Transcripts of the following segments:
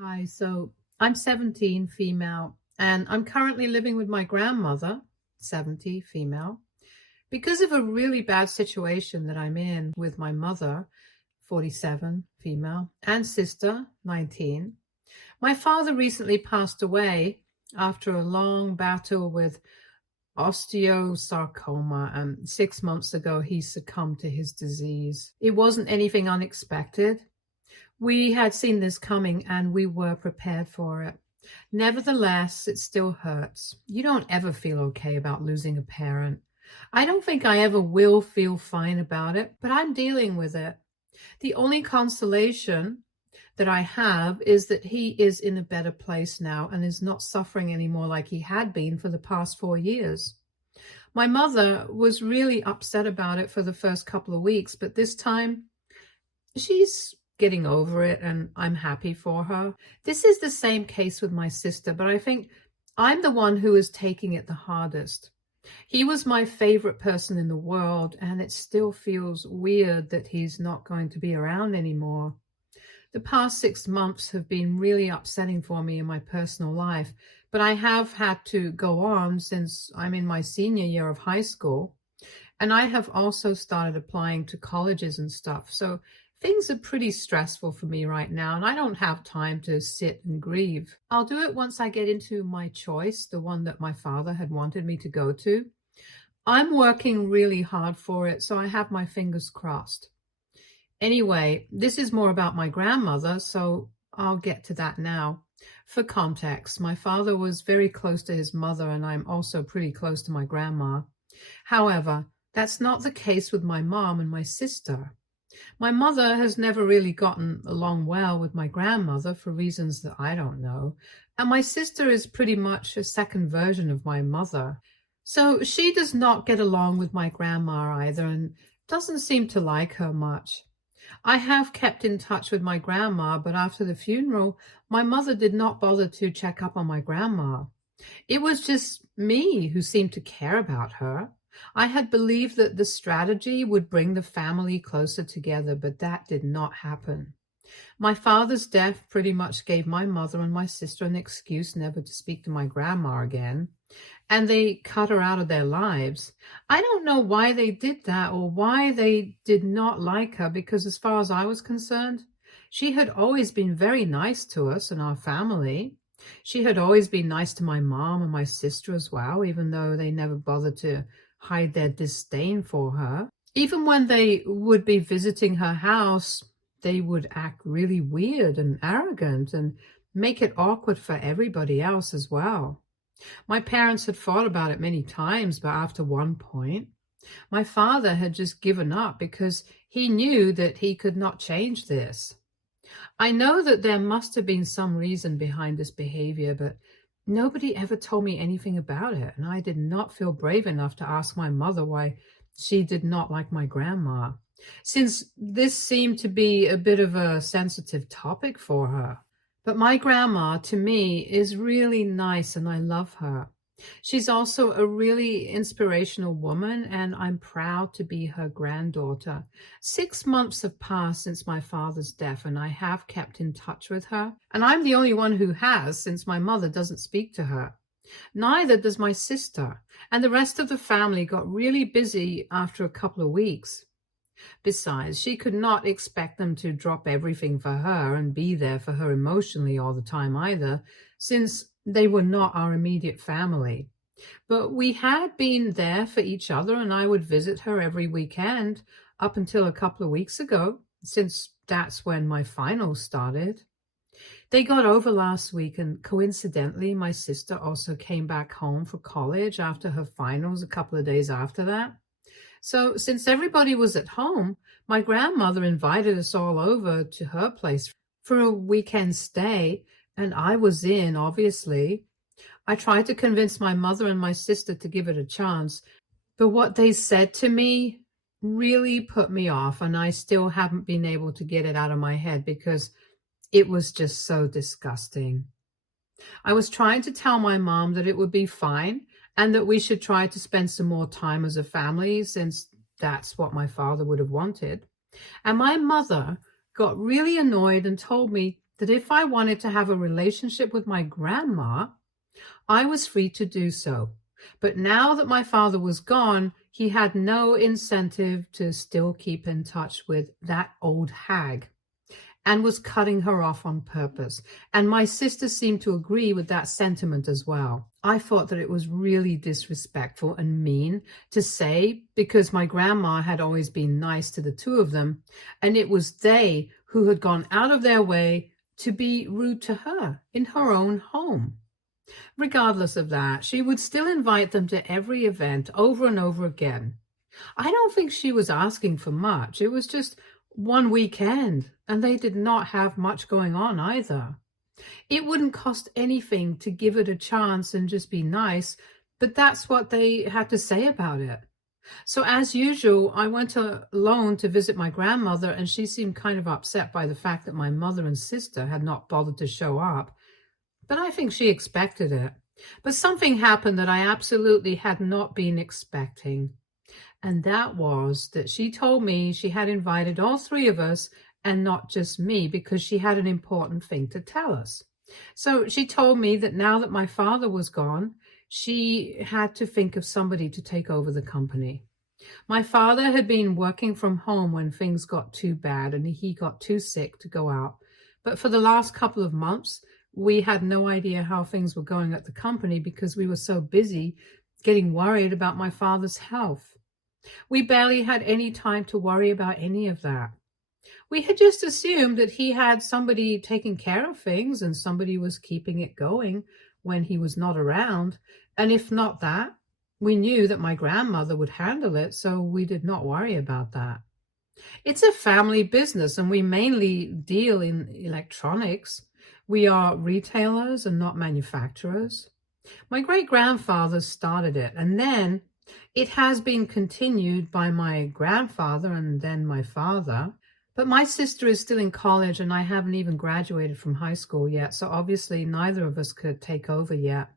Hi, so I'm 17, female, and I'm currently living with my grandmother, 70, female, because of a really bad situation that I'm in with my mother, 47, female, and sister, 19. My father recently passed away after a long battle with osteosarcoma, and 6 months ago he succumbed to his disease. It wasn't anything unexpected. We had seen this coming and we were prepared for it. Nevertheless, it still hurts. You don't ever feel okay about losing a parent. I don't think I ever will feel fine about it, but I'm dealing with it. The only consolation that I have is that he is in a better place now and is not suffering anymore like he had been for the past 4 years. My mother was really upset about it for the first couple of weeks, but this time she's getting over it and I'm happy for her. This is the same case with my sister, but I think I'm the one who is taking it the hardest. He was my favorite person in the world, and it still feels weird that he's not going to be around anymore. The past 6 months have been really upsetting for me in my personal life, but I have had to go on since I'm in my senior year of high school, and I have also started applying to colleges and stuff. So things are pretty stressful for me right now, and I don't have time to sit and grieve. I'll do it once I get into my choice, the one that my father had wanted me to go to. I'm working really hard for it, so I have my fingers crossed. Anyway, this is more about my grandmother, so I'll get to that now. For context, my father was very close to his mother, and I'm also pretty close to my grandma. However, that's not the case with my mom and my sister. My mother has never really gotten along well with my grandmother for reasons that I don't know, and my sister is pretty much a second version of my mother. So she does not get along with my grandma either and doesn't seem to like her much. I have kept in touch with my grandma, but after the funeral, my mother did not bother to check up on my grandma. It was just me who seemed to care about her. I had believed that the strategy would bring the family closer together, but that did not happen. My father's death pretty much gave my mother and my sister an excuse never to speak to my grandma again, and they cut her out of their lives. I don't know why they did that or why they did not like her, because as far as I was concerned, she had always been very nice to us and our family. She had always been nice to my mom and my sister as well, even though they never bothered to hide their disdain for her. Even when they would be visiting her house, they would act really weird and arrogant and make it awkward for everybody else as well. My parents had thought about it many times, but after one point, my father had just given up because he knew that he could not change this. I know that there must have been some reason behind this behavior, but nobody ever told me anything about it, and I did not feel brave enough to ask my mother why she did not like my grandma, since this seemed to be a bit of a sensitive topic for her. But my grandma, to me, is really nice, and I love her. She's also a really inspirational woman, and I'm proud to be her granddaughter. 6 months have passed since my father's death, and I have kept in touch with her. And I'm the only one who has, since my mother doesn't speak to her. Neither does my sister, and the rest of the family got really busy after a couple of weeks. Besides, she could not expect them to drop everything for her and be there for her emotionally all the time either, since they were not our immediate family. But we had been there for each other, and I would visit her every weekend up until a couple of weeks ago, since that's when my finals started. They got over last week, and coincidentally, my sister also came back home for college after her finals a couple of days after that. So since everybody was at home, my grandmother invited us all over to her place for a weekend stay, and I was in, obviously. I tried to convince my mother and my sister to give it a chance, but what they said to me really put me off, and I still haven't been able to get it out of my head because it was just so disgusting. I was trying to tell my mom that it would be fine and that we should try to spend some more time as a family, since that's what my father would have wanted. And my mother got really annoyed and told me that if I wanted to have a relationship with my grandma, I was free to do so. But now that my father was gone, he had no incentive to still keep in touch with that old hag, and was cutting her off on purpose. And my sister seemed to agree with that sentiment as well. I thought that it was really disrespectful and mean to say, because my grandma had always been nice to the two of them, and it was they who had gone out of their way to be rude to her in her own home. Regardless of that, she would still invite them to every event over and over again. I don't think she was asking for much. It was just one weekend, and they did not have much going on either. It wouldn't cost anything to give it a chance and just be nice, but that's what they had to say about it. So as usual, I went alone to visit my grandmother, and she seemed kind of upset by the fact that my mother and sister had not bothered to show up. But I think she expected it. But something happened that I absolutely had not been expecting. And that was that she told me she had invited all three of us and not just me, because she had an important thing to tell us. So she told me that now that my father was gone, she had to think of somebody to take over the company. My father had been working from home when things got too bad and he got too sick to go out. But for the last couple of months, we had no idea how things were going at the company because we were so busy getting worried about my father's health. We barely had any time to worry about any of that. We had just assumed that he had somebody taking care of things and somebody was keeping it going when he was not around. And if not that, we knew that my grandmother would handle it, so we did not worry about that. It's a family business and we mainly deal in electronics. We are retailers and not manufacturers. My great-grandfather started it, and then it has been continued by my grandfather and then my father. But my sister is still in college and I haven't even graduated from high school yet, so obviously neither of us could take over yet.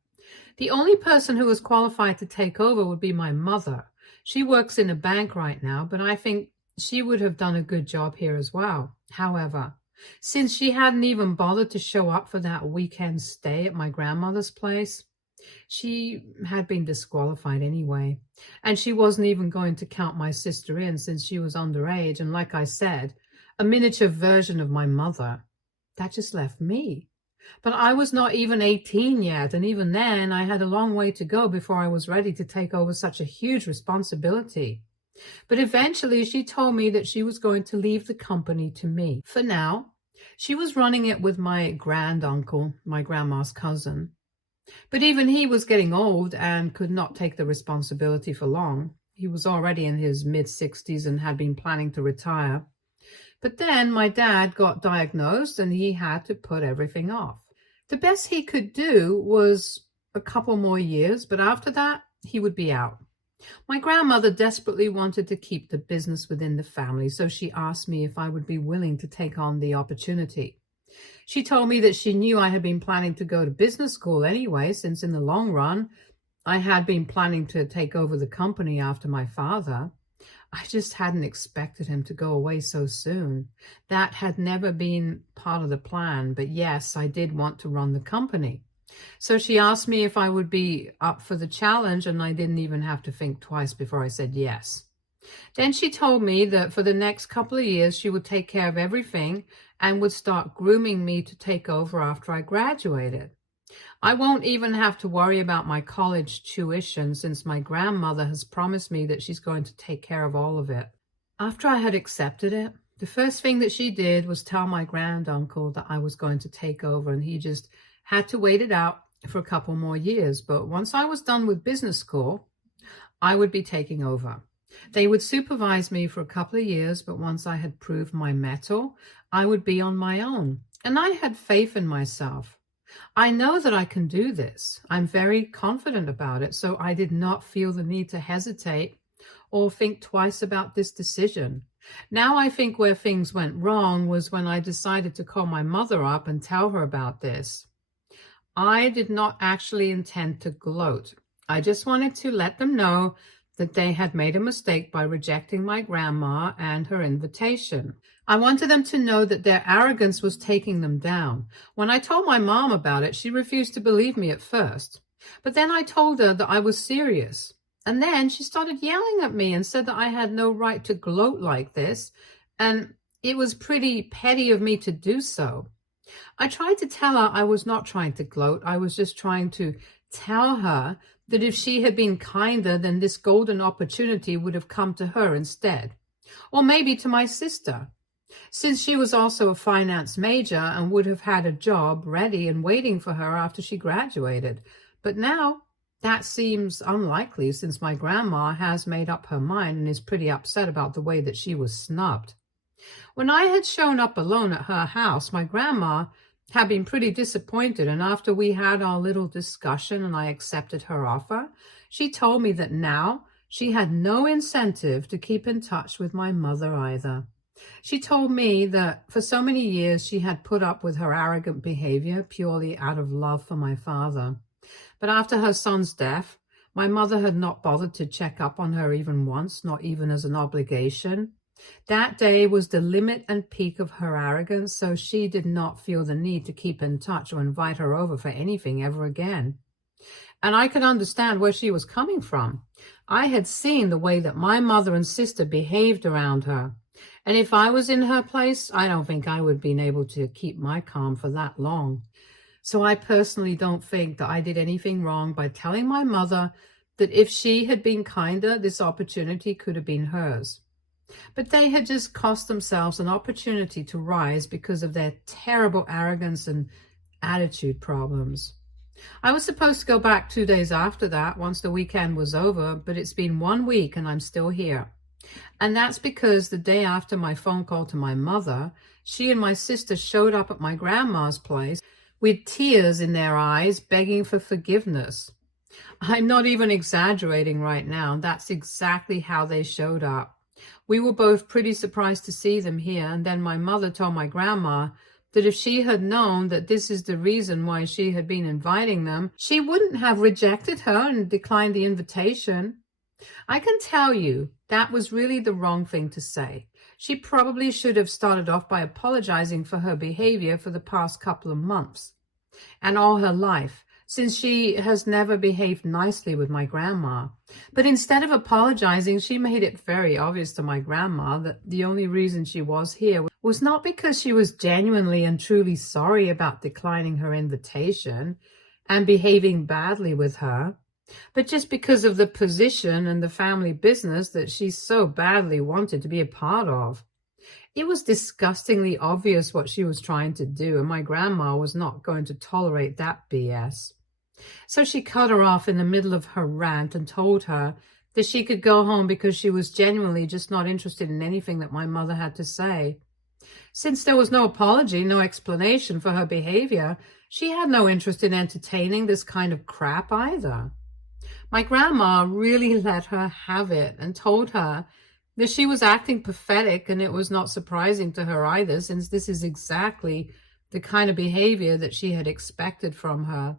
The only person who is qualified to take over would be my mother. She works in a bank right now, but I think she would have done a good job here as well. However, since she hadn't even bothered to show up for that weekend stay at my grandmother's place, she had been disqualified anyway. And she wasn't even going to count my sister in since she was underage. And like I said, a miniature version of my mother. That just left me. But I was not even 18 yet. And even then, I had a long way to go before I was ready to take over such a huge responsibility. But eventually she told me that she was going to leave the company to me. For now, she was running it with my granduncle, my grandma's cousin. But even he was getting old and could not take the responsibility for long. He was already in his mid-60s and had been planning to retire. But then my dad got diagnosed and he had to put everything off. The best he could do was a couple more years, but after that, he would be out. My grandmother desperately wanted to keep the business within the family, so she asked me if I would be willing to take on the opportunity. She told me that she knew I had been planning to go to business school anyway, since in the long run, I had been planning to take over the company after my father. I just hadn't expected him to go away so soon. That had never been part of the plan, but yes, I did want to run the company. So she asked me if I would be up for the challenge, and I didn't even have to think twice before I said yes. Then she told me that for the next couple of years, she would take care of everything and would start grooming me to take over after I graduated. I won't even have to worry about my college tuition since my grandmother has promised me that she's going to take care of all of it. After I had accepted it, the first thing that she did was tell my granduncle that I was going to take over, and he just had to wait it out for a couple more years. But once I was done with business school, I would be taking over. They would supervise me for a couple of years, but once I had proved my mettle, I would be on my own. And I had faith in myself. I know that I can do this. I'm very confident about it, so I did not feel the need to hesitate or think twice about this decision. Now I think where things went wrong was when I decided to call my mother up and tell her about this. I did not actually intend to gloat. I just wanted to let them know that they had made a mistake by rejecting my grandma and her invitation. I wanted them to know that their arrogance was taking them down. When I told my mom about it, she refused to believe me at first. But then I told her that I was serious. And then she started yelling at me and said that I had no right to gloat like this, and it was pretty petty of me to do so. I tried to tell her I was not trying to gloat. I was just trying to tell her that if she had been kinder, then this golden opportunity would have come to her instead. Or maybe to my sister, since she was also a finance major and would have had a job ready and waiting for her after she graduated. But now that seems unlikely, since my grandma has made up her mind and is pretty upset about the way that she was snubbed. When I had shown up alone at her house, my grandma had been pretty disappointed, and after we had our little discussion and I accepted her offer, she told me that now she had no incentive to keep in touch with my mother either. She told me that for so many years she had put up with her arrogant behavior purely out of love for my father. But after her son's death, my mother had not bothered to check up on her even once, not even as an obligation. That day was the limit and peak of her arrogance, so she did not feel the need to keep in touch or invite her over for anything ever again. And I could understand where she was coming from. I had seen the way that my mother and sister behaved around her. And if I was in her place, I don't think I would have been able to keep my calm for that long. So I personally don't think that I did anything wrong by telling my mother that if she had been kinder, this opportunity could have been hers. But they had just cost themselves an opportunity to rise because of their terrible arrogance and attitude problems. I was supposed to go back 2 days after that, once the weekend was over, but it's been 1 week and I'm still here. And that's because the day after my phone call to my mother, she and my sister showed up at my grandma's place with tears in their eyes, begging for forgiveness. I'm not even exaggerating right now. That's exactly how they showed up. We were both pretty surprised to see them here, and then my mother told my grandma that if she had known that this is the reason why she had been inviting them, she wouldn't have rejected her and declined the invitation. I can tell you that was really the wrong thing to say. She probably should have started off by apologizing for her behavior for the past couple of months and all her life, since she has never behaved nicely with my grandma. But instead of apologizing, she made it very obvious to my grandma that the only reason she was here was not because she was genuinely and truly sorry about declining her invitation and behaving badly with her, but just because of the position and the family business that she so badly wanted to be a part of. It was disgustingly obvious what she was trying to do, and my grandma was not going to tolerate that BS. So she cut her off in the middle of her rant and told her that she could go home because she was genuinely just not interested in anything that my mother had to say. Since there was no apology, no explanation for her behavior, she had no interest in entertaining this kind of crap either. My grandma really let her have it and told her that she was acting pathetic, and it was not surprising to her either, since this is exactly the kind of behavior that she had expected from her.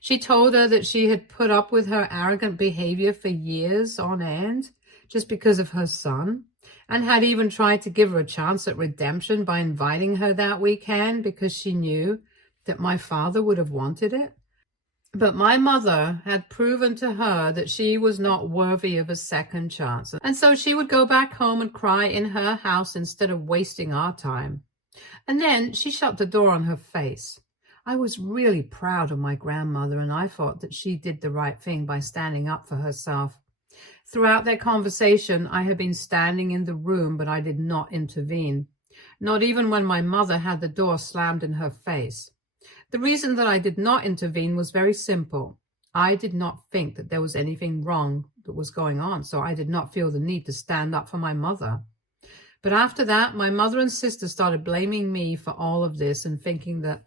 She told her that she had put up with her arrogant behavior for years on end just because of her son, and had even tried to give her a chance at redemption by inviting her that weekend because she knew that my father would have wanted it. But my mother had proven to her that she was not worthy of a second chance, and so she would go back home and cry in her house instead of wasting our time. And then she shut the door on her face. I was really proud of my grandmother, and I thought that she did the right thing by standing up for herself. Throughout their conversation, I had been standing in the room, but I did not intervene, not even when my mother had the door slammed in her face. The reason that I did not intervene was very simple. I did not think that there was anything wrong that was going on, so I did not feel the need to stand up for my mother. But after that, my mother and sister started blaming me for all of this and thinking that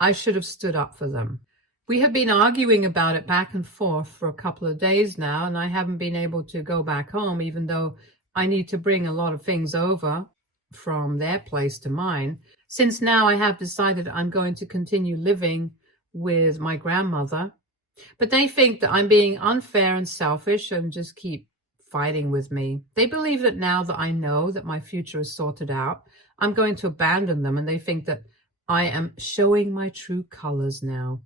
I should have stood up for them. We have been arguing about it back and forth for a couple of days now, and I haven't been able to go back home, even though I need to bring a lot of things over from their place to mine, since now I have decided I'm going to continue living with my grandmother. But they think that I'm being unfair and selfish and just keep fighting with me. They believe that now that I know that my future is sorted out, I'm going to abandon them, and they think that I am showing my true colors now.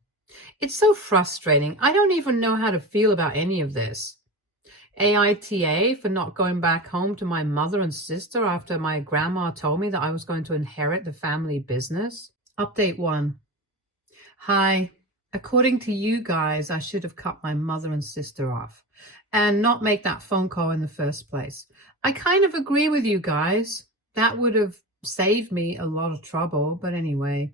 It's so frustrating. I don't even know how to feel about any of this. AITA for not going back home to my mother and sister after my grandma told me that I was going to inherit the family business. Update 1. Hi. According to you guys, I should have cut my mother and sister off and not make that phone call in the first place. I kind of agree with you guys. That would have saved me a lot of trouble. But anyway,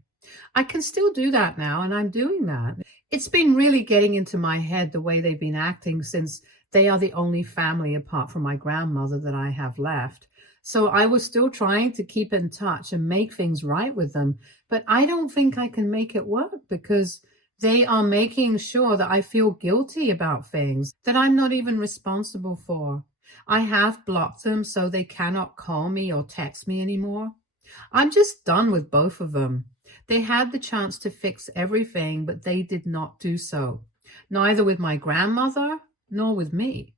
I can still do that now, and I'm doing that. It's been really getting into my head the way they've been acting, since they are the only family apart from my grandmother that I have left. So I was still trying to keep in touch and make things right with them. But I don't think I can make it work, because they are making sure that I feel guilty about things that I'm not even responsible for. I have blocked them so they cannot call me or text me anymore. I'm just done with both of them. They had the chance to fix everything, but they did not do so. Neither with my grandmother nor with me.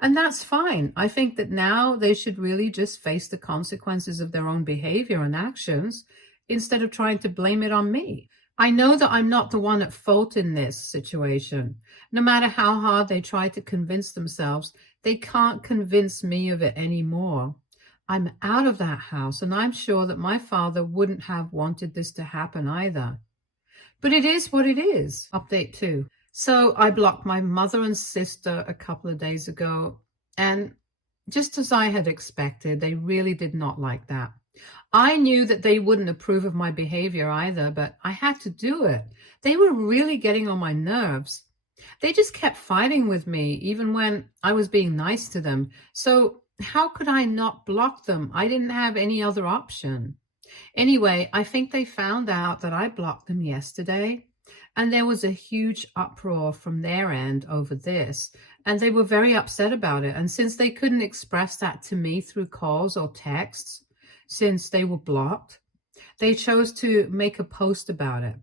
And that's fine. I think that now they should really just face the consequences of their own behavior and actions instead of trying to blame it on me. I know that I'm not the one at fault in this situation. No matter how hard they try to convince themselves, they can't convince me of it anymore. I'm out of that house, and I'm sure that my father wouldn't have wanted this to happen either. But it is what it is. Update 2. So I blocked my mother and sister a couple of days ago, and just as I had expected, they really did not like that. I knew that they wouldn't approve of my behavior either, but I had to do it. They were really getting on my nerves. They just kept fighting with me, even when I was being nice to them. So how could I not block them? I didn't have any other option. Anyway, I think they found out that I blocked them yesterday, and there was a huge uproar from their end over this, and they were very upset about it. And since they couldn't express that to me through calls or texts, since they were blocked, they chose to make a post about it.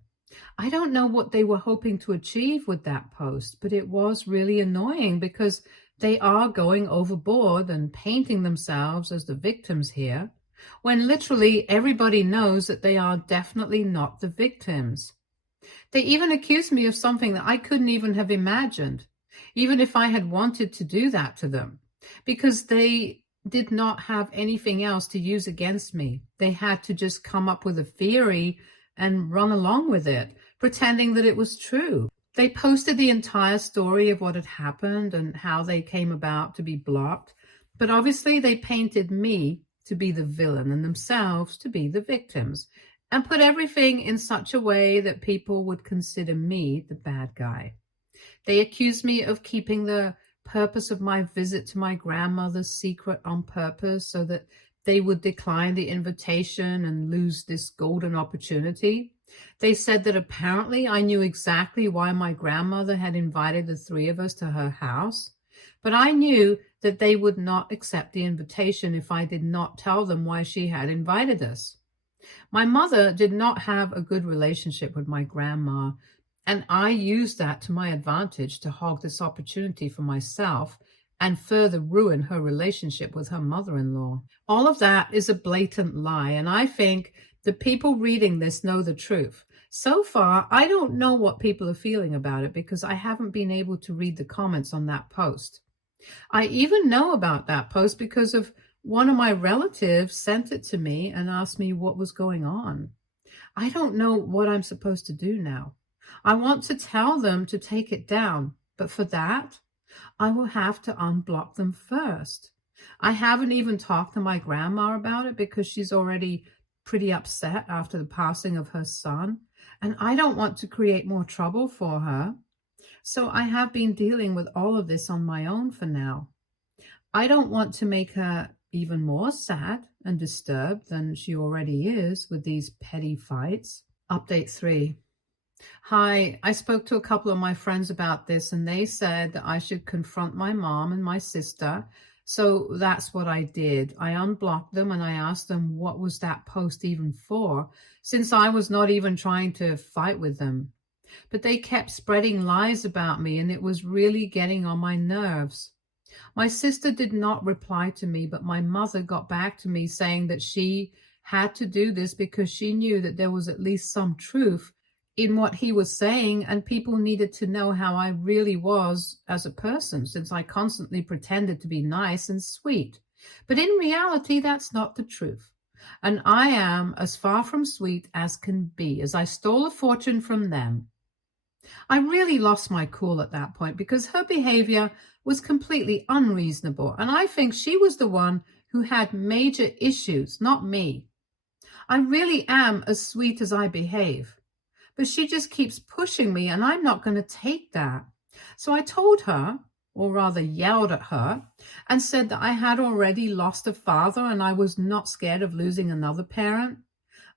I don't know what they were hoping to achieve with that post, but it was really annoying, because they are going overboard and painting themselves as the victims here, when literally everybody knows that they are definitely not the victims. They even accused me of something that I couldn't even have imagined, even if I had wanted to do that to them, because they did not have anything else to use against me. They had to just come up with a theory and run along with it, pretending that it was true. They posted the entire story of what had happened and how they came about to be blocked, but obviously they painted me to be the villain and themselves to be the victims, and put everything in such a way that people would consider me the bad guy. They accused me of keeping the purpose of my visit to my grandmother's secret on purpose, so that they would decline the invitation and lose this golden opportunity. They said that apparently I knew exactly why my grandmother had invited the three of us to her house, but I knew that they would not accept the invitation if I did not tell them why she had invited us. My mother did not have a good relationship with my grandma, and I used that to my advantage to hog this opportunity for myself and further ruin her relationship with her mother-in-law. All of that is a blatant lie, and I think the people reading this know the truth. So far, I don't know what people are feeling about it, because I haven't been able to read the comments on that post. I even know about that post because of one of my relatives sent it to me and asked me what was going on. I don't know what I'm supposed to do now. I want to tell them to take it down, but for that, I will have to unblock them first. I haven't even talked to my grandma about it, because she's already pretty upset after the passing of her son, and I don't want to create more trouble for her. So I have been dealing with all of this on my own for now. I don't want to make her even more sad and disturbed than she already is with these petty fights. Update 3. Hi, I spoke to a couple of my friends about this, and they said that I should confront my mom and my sister. So that's what I did. I unblocked them, and I asked them what was that post even for, since I was not even trying to fight with them. But they kept spreading lies about me, and it was really getting on my nerves. My sister did not reply to me, but my mother got back to me saying that she had to do this because she knew that there was at least some truth in what he was saying, and people needed to know how I really was as a person, since I constantly pretended to be nice and sweet. But in reality, that's not the truth. And I am as far from sweet as can be, as I stole a fortune from them. I really lost my cool at that point because her behavior was completely unreasonable, and I think she was the one who had major issues, not me. I really am as sweet as I behave, but she just keeps pushing me, and I'm not going to take that. So I told her, or rather yelled at her, and said that I had already lost a father and I was not scared of losing another parent.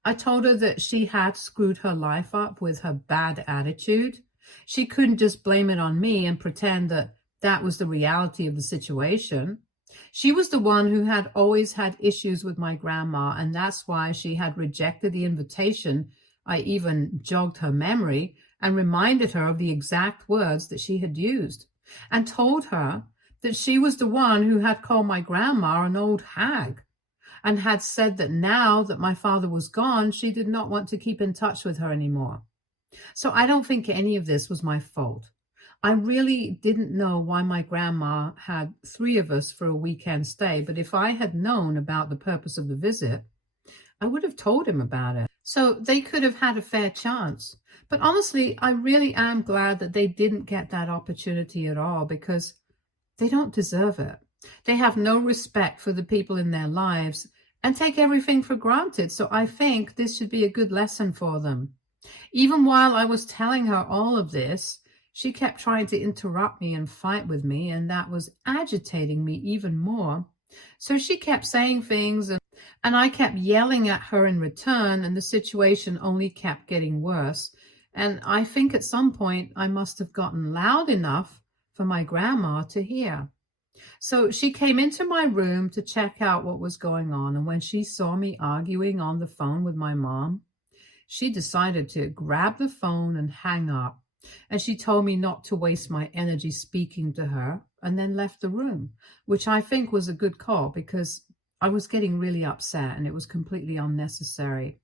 I told her that she had screwed her life up with her bad attitude. She couldn't just blame it on me and pretend that that was the reality of the situation. She was the one who had always had issues with my grandma, and that's why she had rejected the invitation. I even jogged her memory and reminded her of the exact words that she had used, and told her that she was the one who had called my grandma an old hag, and had said that now that my father was gone, she did not want to keep in touch with her anymore. So I don't think any of this was my fault. I really didn't know why my grandma had three of us for a weekend stay, but if I had known about the purpose of the visit, I would have told him about it. So they could have had a fair chance. But honestly, I really am glad that they didn't get that opportunity at all, because they don't deserve it. They have no respect for the people in their lives and take everything for granted. So I think this should be a good lesson for them. Even while I was telling her all of this, she kept trying to interrupt me and fight with me, and that was agitating me even more. So she kept saying things, and I kept yelling at her in return, and the situation only kept getting worse. And I think at some point I must have gotten loud enough for my grandma to hear. So she came into my room to check out what was going on, and when she saw me arguing on the phone with my mom, she decided to grab the phone and hang up. And she told me not to waste my energy speaking to her, and then left the room, which I think was a good call because I was getting really upset and it was completely unnecessary.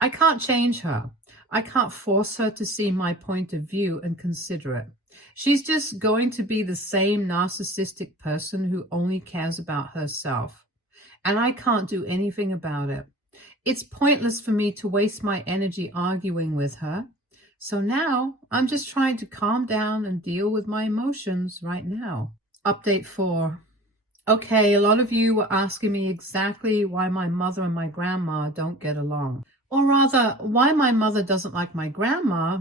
I can't change her. I can't force her to see my point of view and consider it. She's just going to be the same narcissistic person who only cares about herself. And I can't do anything about it. It's pointless for me to waste my energy arguing with her. So now I'm just trying to calm down and deal with my emotions right now. Update 4. Okay, a lot of you were asking me exactly why my mother and my grandma don't get along. Or rather, why my mother doesn't like my grandma.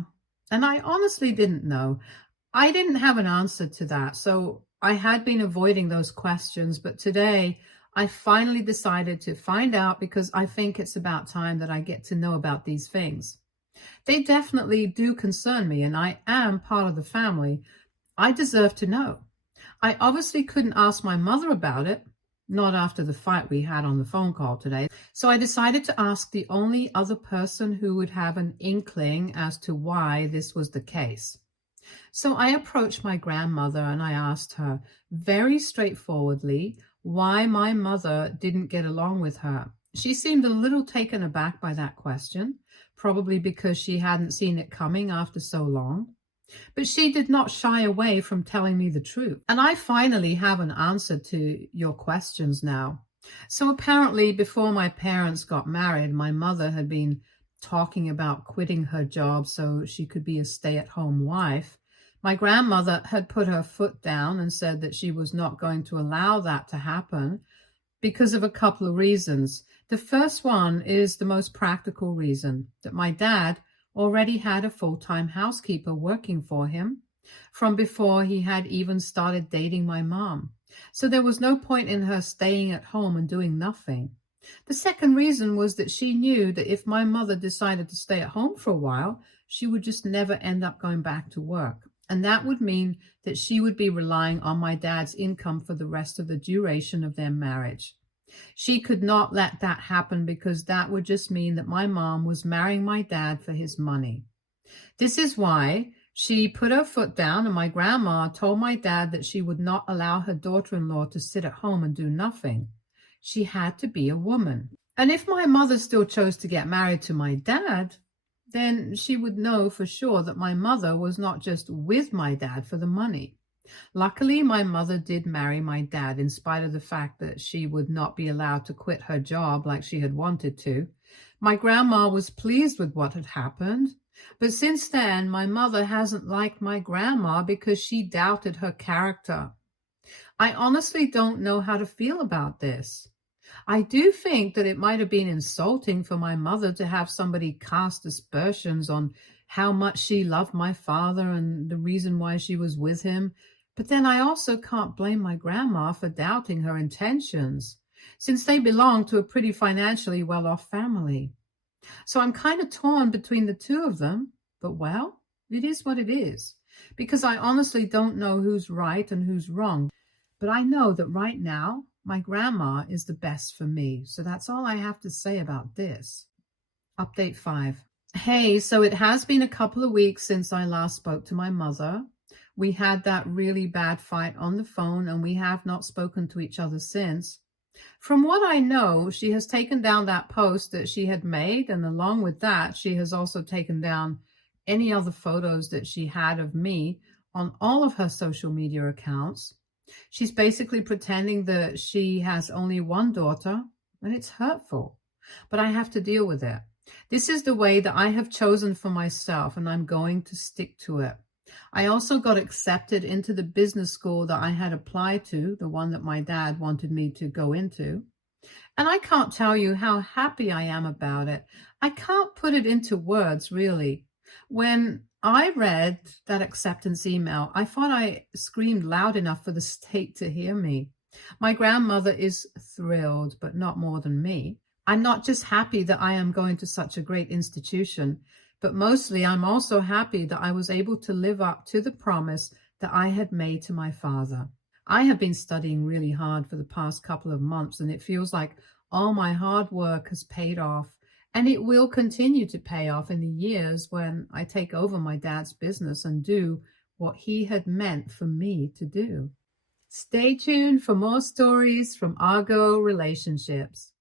And I honestly didn't know. I didn't have an answer to that. So I had been avoiding those questions, but today I finally decided to find out, because I think it's about time that I get to know about these things. They definitely do concern me, and I am part of the family. I deserve to know. I obviously couldn't ask my mother about it, not after the fight we had on the phone call today. So I decided to ask the only other person who would have an inkling as to why this was the case. So I approached my grandmother and I asked her very straightforwardly why my mother didn't get along with her. She seemed a little taken aback by that question, probably because she hadn't seen it coming after so long. But she did not shy away from telling me the truth. And I finally have an answer to your questions now. So apparently, before my parents got married, my mother had been talking about quitting her job so she could be a stay-at-home wife. My grandmother had put her foot down and said that she was not going to allow that to happen because of a couple of reasons. The first one is the most practical reason, that my dad already had a full-time housekeeper working for him from before he had even started dating my mom. So there was no point in her staying at home and doing nothing. The second reason was that she knew that if my mother decided to stay at home for a while, she would just never end up going back to work. And that would mean that she would be relying on my dad's income for the rest of the duration of their marriage. She could not let that happen, because that would just mean that my mom was marrying my dad for his money. This is why She put her foot down, and my grandma told my dad that she would not allow her daughter-in-law to sit at home and do nothing. She had to be a woman. And if my mother still chose to get married to my dad, then she would know for sure that my mother was not just with my dad for the money. Luckily, my mother did marry my dad in spite of the fact that she would not be allowed to quit her job like she had wanted to. My grandma was pleased with what had happened, but since then, my mother hasn't liked my grandma because she doubted her character. I honestly don't know how to feel about this. I do think that it might have been insulting for my mother to have somebody cast aspersions on how much she loved my father and the reason why she was with him. But then I also can't blame my grandma for doubting her intentions, since they belong to a pretty financially well-off family. So I'm kind of torn between the two of them, but well, it is what it is, because I honestly don't know who's right and who's wrong. But I know that right now, my grandma is the best for me. So that's all I have to say about this. Update 5. Hey, so it has been a couple of weeks since I last spoke to my mother. We had that really bad fight on the phone, and we have not spoken to each other since. From what I know, she has taken down that post that she had made, and along with that, she has also taken down any other photos that she had of me on all of her social media accounts. She's basically pretending that she has only one daughter, and it's hurtful, but I have to deal with it. This is the way that I have chosen for myself, and I'm going to stick to it. I also got accepted into the business school that I had applied to, the one that my dad wanted me to go into. And I can't tell you how happy I am about it. I can't put it into words, really. When I read that acceptance email, I thought I screamed loud enough for the state to hear me. My grandmother is thrilled, but not more than me. I'm not just happy that I am going to such a great institution, but mostly I'm also happy that I was able to live up to the promise that I had made to my father. I have been studying really hard for the past couple of months, and it feels like all my hard work has paid off, and it will continue to pay off in the years when I take over my dad's business and do what he had meant for me to do. Stay tuned for more stories from Argo Relationships.